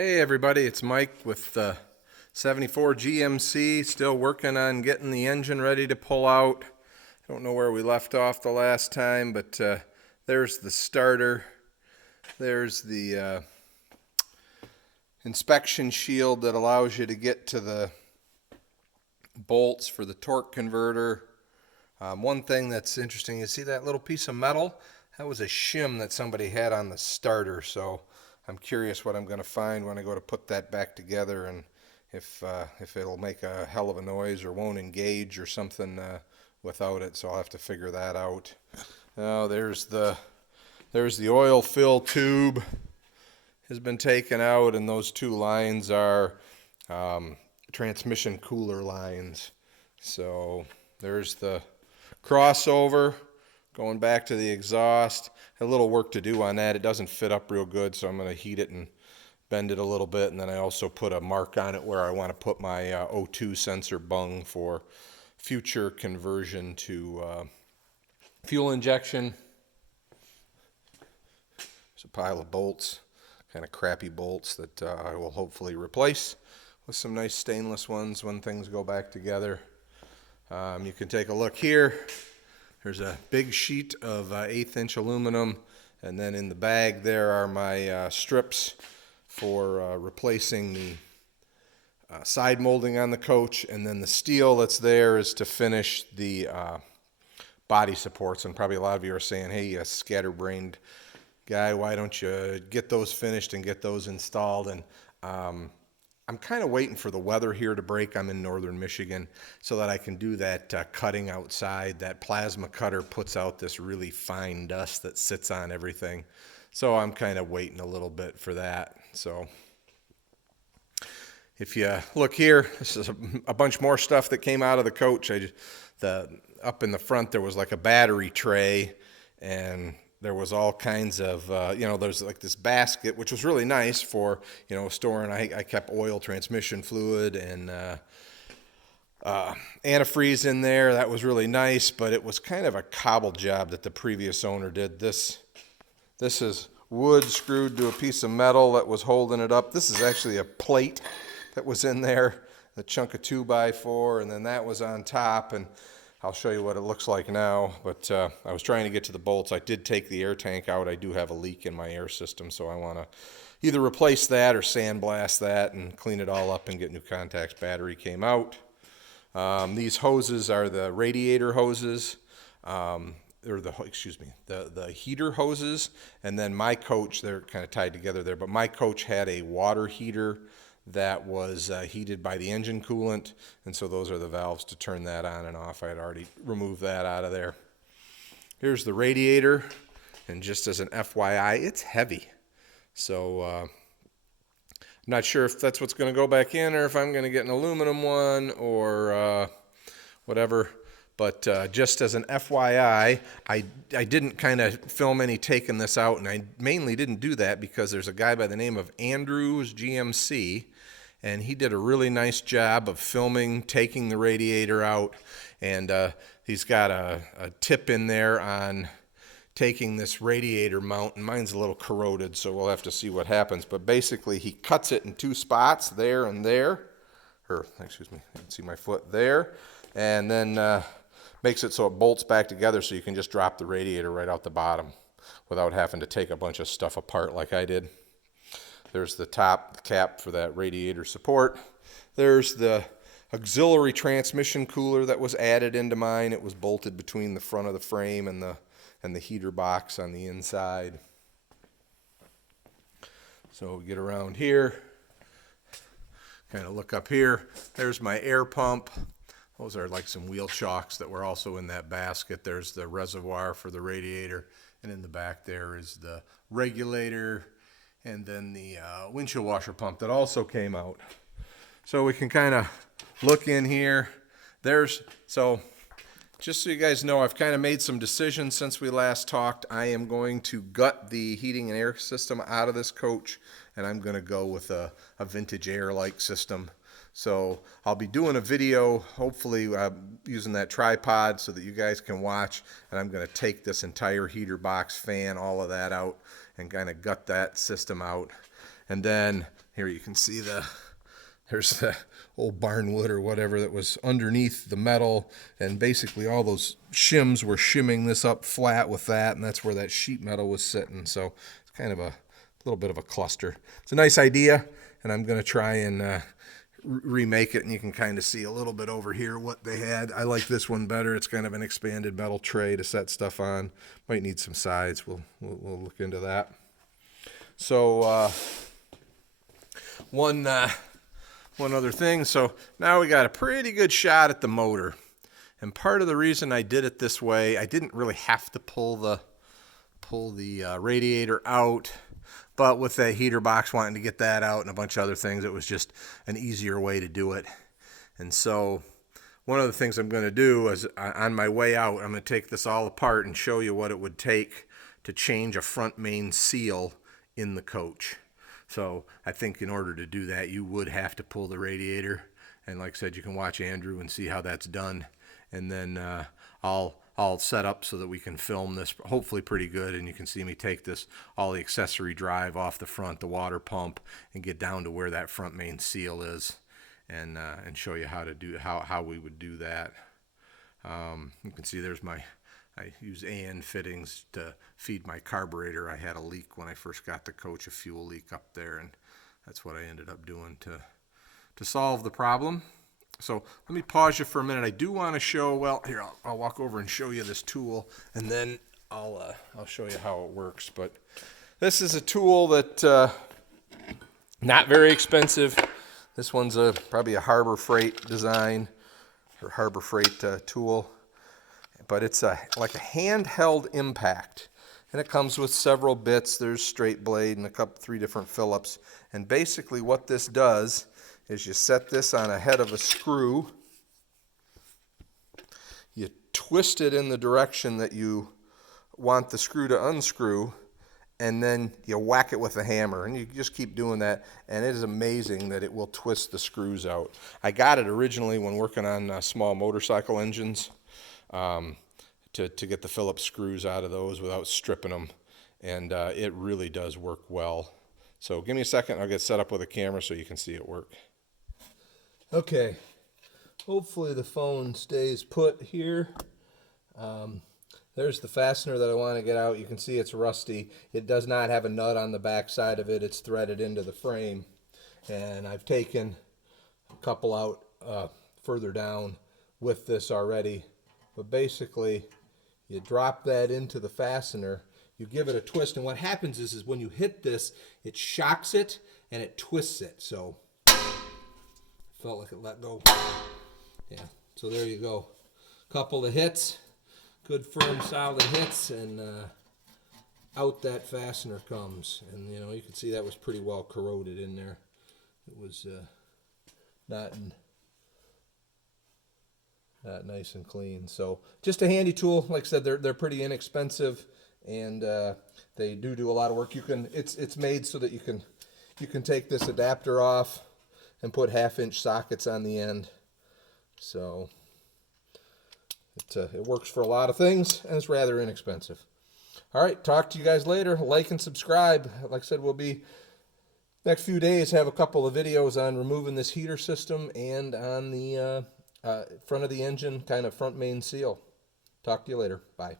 Hey everybody, it's Mike with the 74 GMC, still working on getting the engine ready to pull out. I don't know where we left off the last time, but there's the starter. There's the inspection shield that allows you to get to the bolts for the torque converter. One thing that's interesting, you see that little piece of metal? That was a shim that somebody had on the starter, so I'm curious what I'm going to find when I go to put that back together, and if it'll make a hell of a noise or won't engage or something without it, so I'll have to figure that out. Now there's the oil fill tube has been taken out, and those two lines are transmission cooler lines. So there's the crossover going back to the exhaust. A little work to do on that. It doesn't fit up real good, so I'm going to heat it and bend it a little bit, and then I also put a mark on it where I want to put my O2 sensor bung for future conversion to fuel injection. There's a pile of bolts, kind of crappy bolts that I will hopefully replace with some nice stainless ones when things go back together. You can take a look here. There's a big sheet of 1/8 inch aluminum, and then in the bag there are my strips for replacing the side molding on the coach, and then the steel that's there is to finish the body supports. And probably a lot of you are saying, hey, you scatterbrained guy, why don't you get those finished and get those installed? And I'm kind of waiting for the weather here to break. I'm in northern Michigan, so that I can do that cutting outside. That plasma cutter puts out this really fine dust that sits on everything. So I'm kind of waiting a little bit for that. So if you look here, this is a bunch more stuff that came out of the coach. Up in the front there was like a battery tray, and there was all kinds of, there's like this basket, which was really nice for, storing. I kept oil, transmission fluid, and antifreeze in there. That was really nice, but it was kind of a cobble job that the previous owner did. This is wood screwed to a piece of metal that was holding it up. This is actually a plate that was in there, a chunk of 2x4, and then that was on top, and I'll show you what it looks like now, but I was trying to get to the bolts. I did take the air tank out. I do have a leak in my air system, so I want to either replace that or sandblast that and clean it all up and get new contacts. Battery came out. These hoses are the radiator hoses, or the heater hoses, and then my coach, they're kind of tied together there, but my coach had a water heater that was heated by the engine coolant, and so those are the valves to turn that on and off. I had already removed that out of there. Here's the radiator, and just as an FYI, it's heavy, so I'm not sure if that's what's going to go back in or if I'm going to get an aluminum one or whatever. But just as an FYI, I didn't kind of film any taking this out, and I mainly didn't do that because there's a guy by the name of Andrew's GMC, and he did a really nice job of filming taking the radiator out, and he's got a tip in there on taking this radiator mount, and mine's a little corroded, so we'll have to see what happens. But basically, he cuts it in two spots, there and there, you can see my foot there, and then makes it so it bolts back together so you can just drop the radiator right out the bottom without having to take a bunch of stuff apart like I did. There's the top cap for that radiator support. There's the auxiliary transmission cooler that was added into mine. It was bolted between the front of the frame and the heater box on the inside. So we get around here, kind of look up here. There's my air pump. Those are like some wheel shocks that were also in that basket. There's the reservoir for the radiator, and in the back there is the regulator, and then the windshield washer pump that also came out. So we can kind of look in here. So just so you guys know, I've kind of made some decisions since we last talked. I am going to gut the heating and air system out of this coach, and I'm going to go with a vintage air-like system. So I'll be doing a video, hopefully using that tripod so that you guys can watch, and I'm going to take this entire heater box, fan, all of that out, and kind of gut that system out. And then Here you can see there's the old barn wood or whatever that was underneath the metal, and basically all those shims were shimming this up flat with that, and that's where that sheet metal was sitting. So it's kind of a little bit of a cluster. It's a nice idea, and I'm going to try and remake it, and you can kind of see a little bit over here what they had. I like this one better. It's kind of an expanded metal tray to set stuff on. Might need some sides. We'll look into that. So one other thing. So now we got a pretty good shot at the motor, and part of the reason I did it this way, I didn't really have to pull the radiator out, but with that heater box wanting to get that out and a bunch of other things, it was just an easier way to do it. And so one of the things I'm going to do is on my way out, I'm going to take this all apart and show you what it would take to change a front main seal in the coach. So I think in order to do that, you would have to pull the radiator. And like I said, you can watch Andrew and see how that's done. And then I'll set up so that we can film this hopefully pretty good. And you can see me take all the accessory drive off the front, the water pump, and get down to where that front main seal is, and show you how we would do that. You can see I use AN fittings to feed my carburetor. I had a leak when I first got the coach, a fuel leak up there, and that's what I ended up doing to solve the problem. So let me pause you for a minute. I do want to show, well, here, I'll walk over and show you this tool, and then I'll show you how it works. But this is a tool that not very expensive. This one's probably a Harbor Freight design or Harbor Freight tool. But it's like a handheld impact, and it comes with several bits. There's straight blade and three different Phillips. And basically what this does is you set this on a head of a screw, you twist it in the direction that you want the screw to unscrew, and then you whack it with a hammer, and you just keep doing that, and it is amazing that it will twist the screws out. I got it originally when working on small motorcycle engines. To get the Phillips screws out of those without stripping them, and it really does work well. So give me a second, I'll get set up with a camera so you can see it work. Okay, hopefully the phone stays put here. There's the fastener that I want to get out. You can see it's rusty. It does not have a nut on the back side of it. It's threaded into the frame, and I've taken a couple out further down with this already. But basically, you drop that into the fastener, you give it a twist, and what happens is when you hit this, it shocks it and it twists it. So, felt like it let go. Yeah, so there you go. Couple of hits, good firm solid hits, and out that fastener comes. And you can see that was pretty well corroded in there. It was not nice and clean. So just a handy tool. Like I said, they're pretty inexpensive, and they do a lot of work. It's made so that you can take this adapter off and put 1/2-inch sockets on the end. So it works for a lot of things, and it's rather inexpensive. All right, talk to you guys later. Like and subscribe. Like I said, we'll be next few days have a couple of videos on removing this heater system and on the front of the engine, kind of front main seal. Talk to you later. Bye.